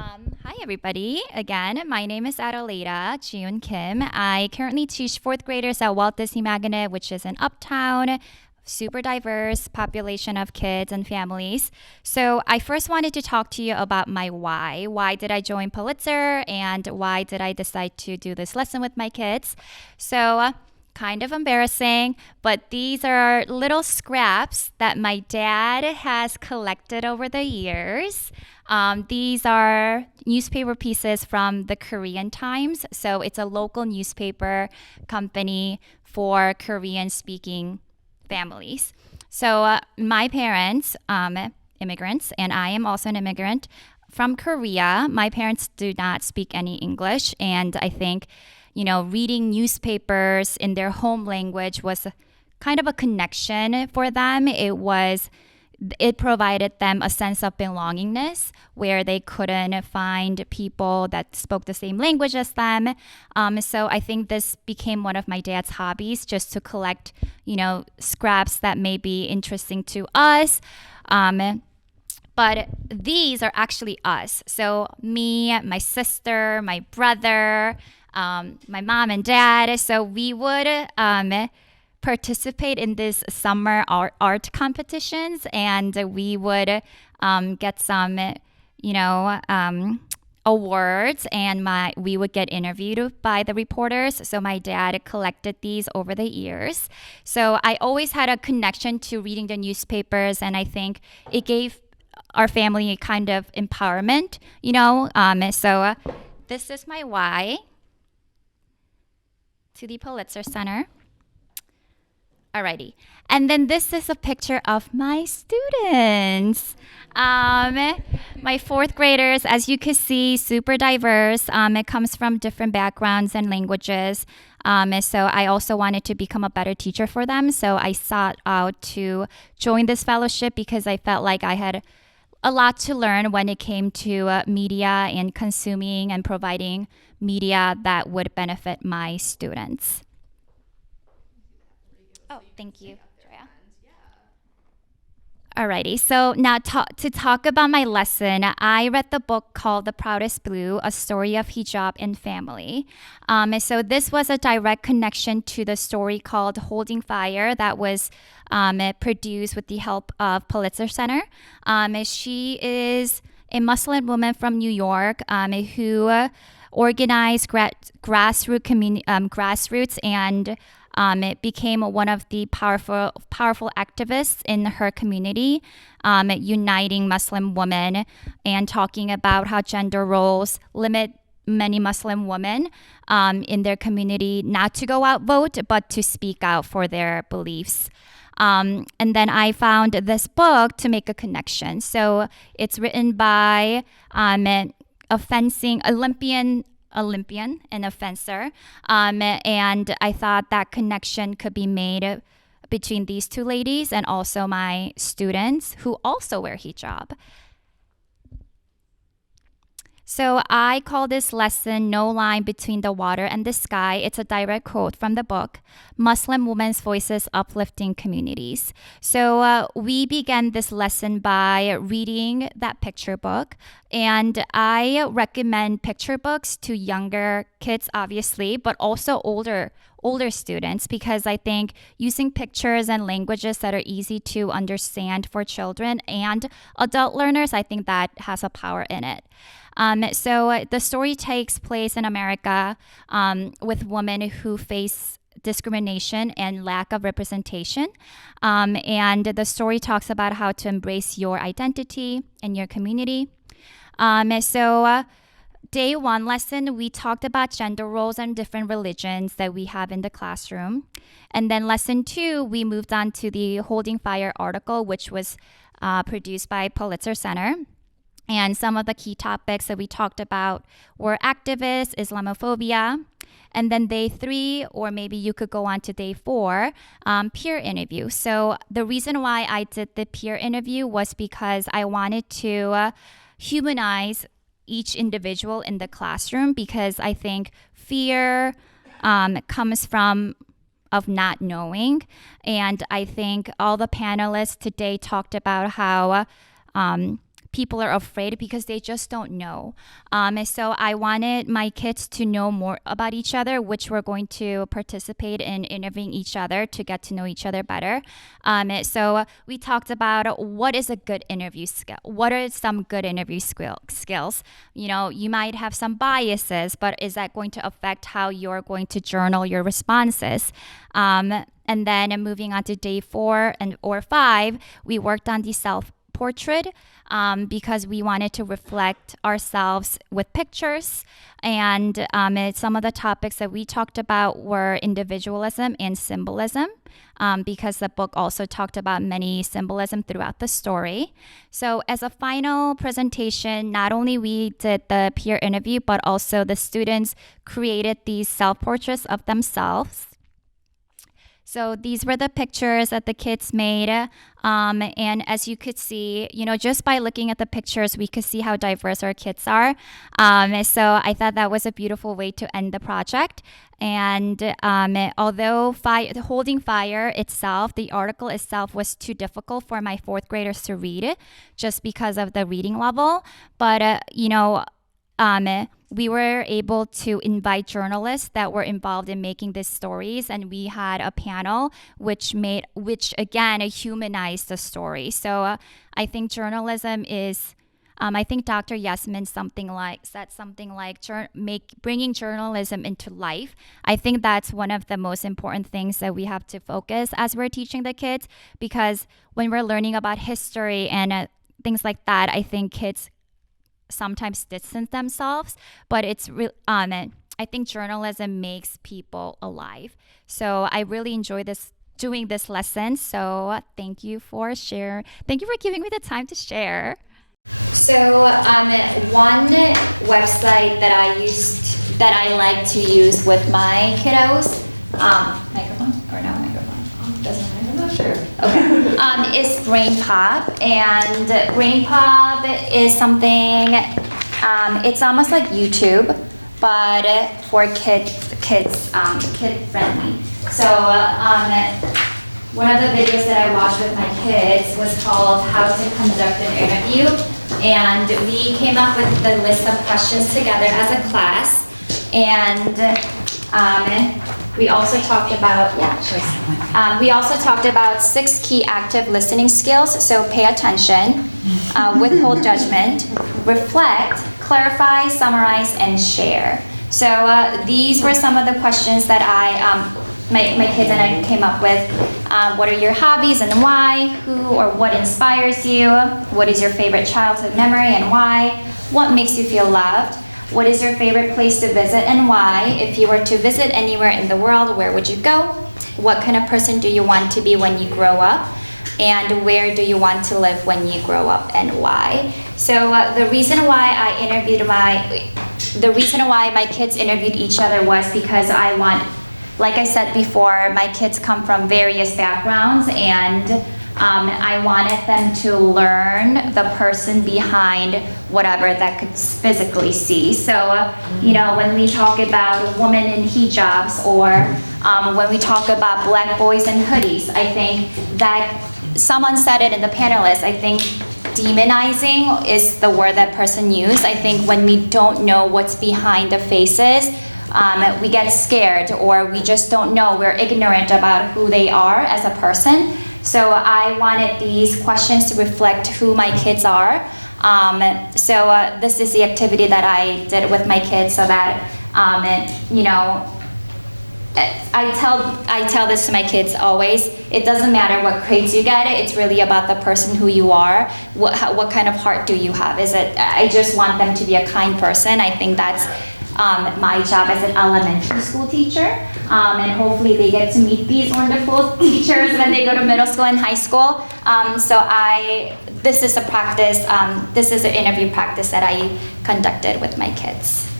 Hi, everybody. Again, my name is Adelaida Jiyun Kim. I currently teach fourth graders at Walt Disney Magnet, which is in Uptown, super diverse population of kids and families. So I first wanted to talk to you about my why. Why did I join Pulitzer and why did I decide to do this lesson with my kids? So kind of embarrassing, but these are little scraps that my dad has collected over the years. These are newspaper pieces from the Korean Times. So it's a local newspaper company for Korean speaking families. So my parents, immigrants, and I am also an immigrant from Korea. My parents do not speak any English, and I think reading newspapers in their home language was kind of a connection for them. It provided them a sense of belongingness where they couldn't find people that spoke the same language as them. So I think this became one of my dad's hobbies, just to collect, scraps that may be interesting to us. But these are actually us. So me, my sister, my brother, my mom and dad. So we would participate in this summer art competitions, and we would get some, awards, and we would get interviewed by the reporters. So my dad collected these over the years. So I always had a connection to reading the newspapers, and I think it gave our family a kind of empowerment, So this is my why to the Pulitzer Center. Alrighty. And then this is a picture of my students. My fourth graders, as you can see, super diverse. It comes from different backgrounds and languages. So I also wanted to become a better teacher for them. So I sought out to join this fellowship because I felt like I had a lot to learn when it came to media and consuming and providing media that would benefit my students. Oh, thank you, Drea. Alrighty, so now to talk about my lesson, I read the book called The Proudest Blue, A Story of Hijab and Family. So this was a direct connection to the story called Holding Fire that was produced with the help of Pulitzer Center. She is a Muslim woman from New York who organized grassroots and it became one of the powerful activists in her community, uniting Muslim women and talking about how gender roles limit many Muslim women in their community not to go out vote, but to speak out for their beliefs. And then I found this book to make a connection. So it's written by a fencing Olympian and a fencer. And I thought that connection could be made between these two ladies and also my students who also wear hijab. So I call this lesson No Line Between the Water and the Sky. It's a direct quote from the book, Muslim Women's Voices Uplifting Communities. So we began this lesson by reading that picture book. And I recommend picture books to younger kids, obviously, but also older students, because I think using pictures and languages that are easy to understand for children and adult learners, I think that has a power in it. So the story takes place in America with women who face discrimination and lack of representation. And the story talks about how to embrace your identity and your community. Day one lesson, we talked about gender roles and different religions that we have in the classroom. And then lesson two, we moved on to the Holding Fire article, which was produced by Pulitzer Center. And some of the key topics that we talked about were activists, Islamophobia, and then day three, or maybe you could go on to day four, peer interview. So the reason why I did the peer interview was because I wanted to humanize each individual in the classroom, because I think fear comes from of not knowing. And I think all the panelists today talked about how people are afraid because they just don't know. So I wanted my kids to know more about each other, which we're going to participate in interviewing each other to get to know each other better. So we talked about what is a good interview skill. What are some good interview skills? You might have some biases, but is that going to affect how you're going to journal your responses? And then moving on to day 4 or 5, we worked on the self-portrait because we wanted to reflect ourselves with pictures. And some of the topics that we talked about were individualism and symbolism, because the book also talked about many symbolism throughout the story. So as a final presentation, not only we did the peer interview, but also the students created these self-portraits of themselves. So these were the pictures that the kids made. And as you could see, just by looking at the pictures, we could see how diverse our kids are. So I thought that was a beautiful way to end the project. And although Holding Fire itself, the article itself was too difficult for my 4th graders to read just because of the reading level. But, we were able to invite journalists that were involved in making these stories, and we had a panel which again humanized the story. So I think journalism is, I think Dr. Yesman said something like bringing journalism into life. I think that's one of the most important things that we have to focus as we're teaching the kids, because when we're learning about history and things like that, I think kids sometimes distance themselves, but it's I think journalism makes people alive. So I really enjoy doing this lesson. So thank you for giving me the time to share. So one website that I like to use with my kiddos, microphone or no microphone? Doesn't matter. I'm not sure. Okay. Is BrainPop, and BrainPop is something. It's almost like YouTube, but for kid friendly. So one of the videos that I watched with my kids was called "How to Conduct an Interview," and we came up with the list of questions together as a class, and we also talked about we also talked about 6 key active listening skills. So pay attention, withhold judgment, reflect, clarify, summarize, and share. So these were some of the questions that my kids and I came up with. What are your hobbies and why? Who or what inspires you? What is your favorite childhood memory and why? What makes you feel loved? What is your favorite place to visit and why? If you were to visit anywhere in the world, where would you go? What kind of person do you want to be when you grow up? And where do you want to live when you grow up and why? So the reason why my kids interviewed each other was because like I said before, my kids come from various backgrounds, and I wanted them to learn the person behind whatever that could physically see. So, when we talk about women in hijabs, or when we talk about black boys in hoodies, I think that someone said it in the panelists, I think demonizing is the word that person used. I think when we don't know what's behind the faces, we get scared, or we just don't know, we're ignorant about who they are as a person. So I wanted these questions to reflect who my kids are. So this is the activity that I did with my kids, so that, I tell this to my kids always, it doesn't matter what grades you get, it's really about the person who you are. What kind of heart do you have? I just want them to be a kind person. I think that's my job as an elementary school teacher, and hopefully they get to meet these wonderful teachers when they go to middle school and high school. This is a practice, this is an interview practice that I conducted with my kids.